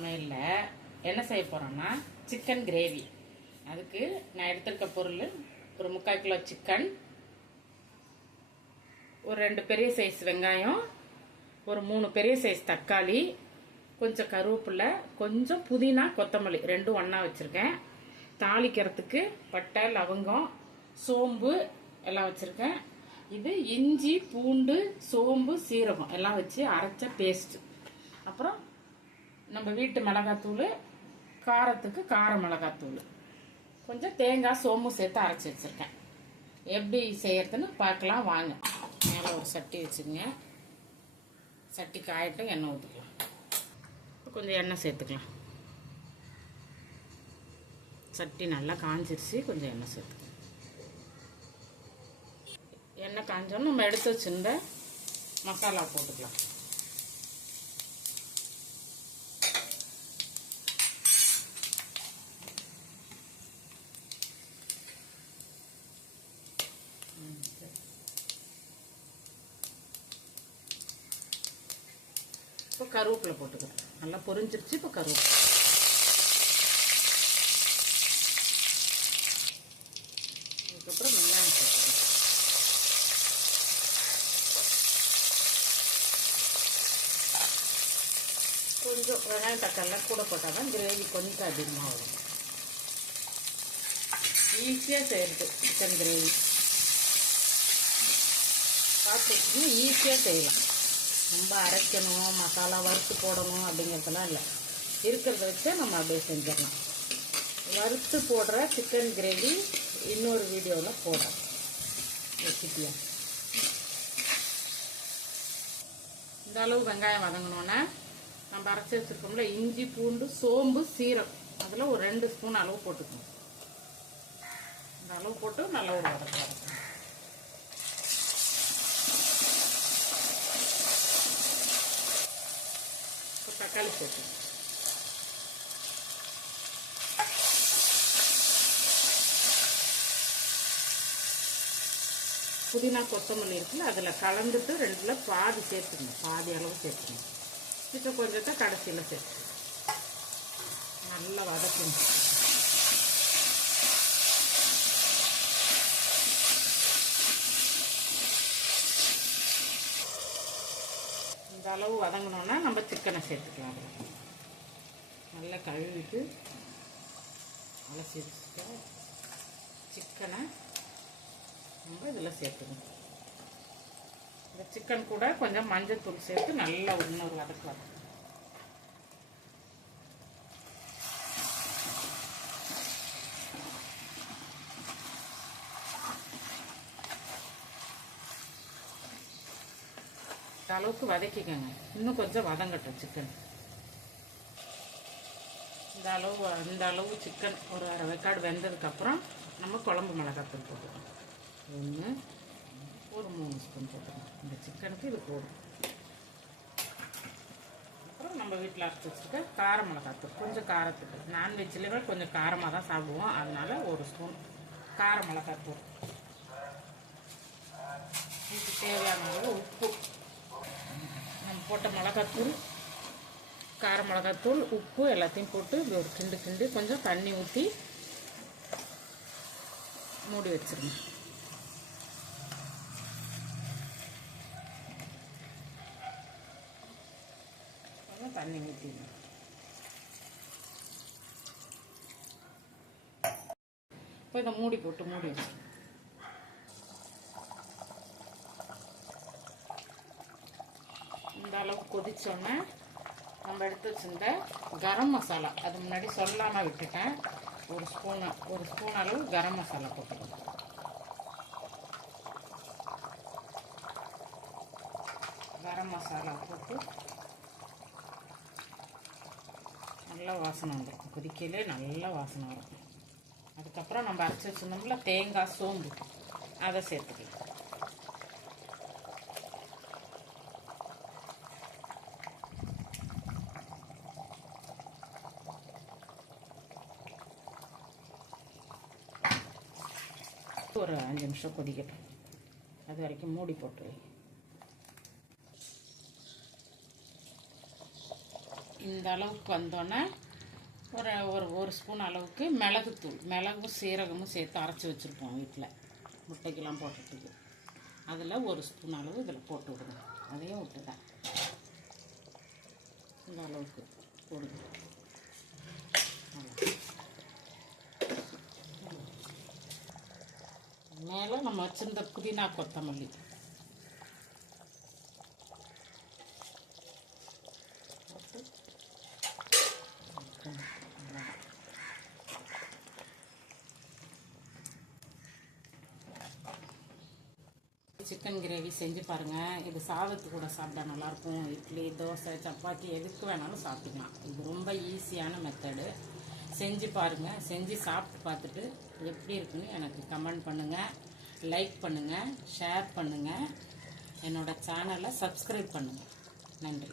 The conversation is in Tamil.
சமையலில் என்ன செய்ய போகிறோன்னா சிக்கன் கிரேவி. அதுக்கு நான் எடுத்துருக்க பொருள் ஒரு 3/4 கிலோ சிக்கன், ஒரு 2 பெரிய சைஸ் வெங்காயம், ஒரு 3 பெரிய சைஸ் தக்காளி, கொஞ்சம் கருவேப்பிலை, கொஞ்சம் புதினா, கொத்தமல்லி ரெண்டும் ஒன்றா வச்சுருக்கேன். தாளிக்கிறதுக்கு பட்டை, லவங்கம், சோம்பு எல்லாம் வச்சுருக்கேன். இது இஞ்சி, பூண்டு, சோம்பு, சீரகம் எல்லாம் வச்சு அரைச்ச பேஸ்ட். அப்புறம் நம்ம வீட்டு மிளகாத்தூள், காரத்துக்கு கார மிளகாத்தூள், கொஞ்சம் தேங்காய், சோம்பு சேர்த்து அரைச்சி வச்சுருக்கேன். எப்படி செய்யறதுன்னு பார்க்கலாம் வாங்க. மேலே ஒரு சட்டி வச்சுக்கோங்க. சட்டி காயட்டும், எண்ணெய் ஊற்றிக்கலாம். கொஞ்சம் எண்ணெய் சேர்த்துக்கலாம். சட்டி நல்லா காஞ்சிருச்சு, கொஞ்சம் எண்ணெய் சேர்த்துக்கலாம். எண்ணெய் காஞ்சோன்னு நம்ம எடுத்து வச்சுருந்த மசாலா போட்டுக்கலாம். இப்போ கருவேப்பிலை போட்டுக்கலாம். நல்லா பொரிஞ்சிருச்சு. இப்போ கருவேப்பிலை, அதுக்கப்புறம் வெங்காயம் சேர்த்துக்கலாம். கொஞ்சம் வெங்காயம் தக்காளிலாம் கூட போட்டால் தான் கிரேவி கொஞ்சம் அதிகமாக வரும். ஈஸியாக செய்கிறது சிக்கன் கிரேவி. பார்த்துக்கிட்டிங்கன்னா ஈஸியாக செய்யலாம். ரொம்ப அரைக்கணும், மசாலா வறுத்து போடணும் அப்படிங்கிறதுலாம் இல்லை. இருக்கிறத வச்சு நம்ம அப்படியே செஞ்சிடலாம். வறுத்து போடுற சிக்கன் கிரேவி இன்னொரு வீடியோவில் போடுறேன் ரெசிப்பியாக. இந்த அளவு வெங்காயம் வதங்கணுன்னா நம்ம அரைச்சி வச்சுருக்கோம்ல இஞ்சி, பூண்டு, சோம்பு, சீரகம், அதில் ஒரு 2 ஸ்பூன் அளவு போட்டுக்கணும். இந்த அளவு போட்டு நல்லா ஒரு வதக்கலாம். இப்போ தக்காளி சேர்த்து, புதினா, கொத்தமல்லி இருக்குல்ல, அதில் கலந்துட்டு 2ல் பாதி சேர்த்துக்கணும். பாதி அளவு சேர்த்துக்கணும். இப்போ கொஞ்சத்தை கடைசியில் சேர்த்து நல்லா வதக்கணும். இந்த அளவு வதங்கணுன்னா நம்ம சிக்கனை சேர்த்துக்கலாம். அதில் நல்லா கழுவிட்டு அலசி வச்சுட்டு சிக்கனை நம்ம இதில் சேர்த்துக்கணும். இந்த சிக்கன் கூட கொஞ்சம் மஞ்சள் தூள் சேர்த்து நல்லா இன்னொரு வதக்கலாம். இந்த அளவுக்கு வதக்கிக்கோங்க. இன்னும் கொஞ்சம் வதங்கட்டும் சிக்கன். இந்த அளவு சிக்கன் ஒரு 1/2 வேக்காடு வெந்ததுக்கப்புறம் நம்ம குழம்பு மிளகாத்தூள் போட்டுக்கணும். 1 ஒரு 3 ஸ்பூன் போட்டுக்கணும். இந்த சிக்கனுக்கு இது போடும். அப்புறம் நம்ம வீட்டில் அரைச்சி வச்சுருக்க கார மிளகாத்தூள், கொஞ்சம் காரத்துக்கு நான்வெஜ்லேயே கொஞ்சம் காரமாக தான் சாப்பிடுவோம், அதனால 1 ஸ்பூன் கார மிளகாத்தூள். இதுக்கு தேவையான அளவு உப்பு, நம்ம போட்ட மிளகாத்தூள், கார மிளகாத்தூள், உப்பு எல்லாத்தையும் போட்டு ஒரு கிண்டு கொஞ்சம் தண்ணி ஊற்றி மூடி வச்சிருங்க. தண்ணி ஊற்றிடணும். இப்போ இதை மூடி போட்டு மூடி வச்சு இந்த அளவுக்கு கொதிச்சோன்னே நம்ம எடுத்து வச்சிருந்த கரம் மசாலா, அது முன்னாடி சொல்லாமல் விட்டுட்டேன், ஒரு ஸ்பூன் அளவு கரம் மசாலா போட்டுக்கணும். கரம் மசாலா போட்டு நல்லா வாசனை வந்துடும். கொதிக்கையிலே நல்லா வாசனை வரும். அதுக்கப்புறம் நம்ம அரைச்சி வச்சிருந்தோம்ல தேங்காய், சோம்பு, அதை சேர்த்துக்கலாம். ஒரு 5 நிமிஷம் கொதிக்கட்டும். அது வரைக்கும் மூடி போட்டு இந்த அளவுக்கு வந்தோன்னே ஒரு ஒரு ஒரு ஸ்பூன் அளவுக்கு மிளகுத்தூள், மிளகும் சீரகமும் சேர்த்து அரைச்சி வச்சுருப்போம் வீட்டில் முட்டைக்கெல்லாம் போட்டுறதுக்கு. அதில் ஒரு ஸ்பூன் அளவு இதில் போட்டு விடுங்க. அதையும் விட்டுட்டேன். இந்த அளவுக்கு போடுங்க. மேலே நம்ம வச்சுருந்த புதினா கொத்தமல்லி சிக்கன் கிரேவி செஞ்சு பாருங்கள். இது சாதத்துக்கு கூட சாப்பிட்டா நல்லாயிருக்கும். இட்லி, தோசை, சப்பாத்தி எதுக்கு வேணாலும் சாப்பிட்டுக்கலாம். இது ரொம்ப ஈஸியான மெத்தடு. செஞ்சு பாருங்கள். செஞ்சு சாப்பிட்டு பார்த்துட்டு எப்படி இருக்குன்னு எனக்கு கமெண்ட் பண்ணுங்கள், லைக் பண்ணுங்கள், ஷேர் பண்ணுங்கள், என்னோடய சேனலை சப்ஸ்கிரைப் பண்ணுங்கள். நன்றி.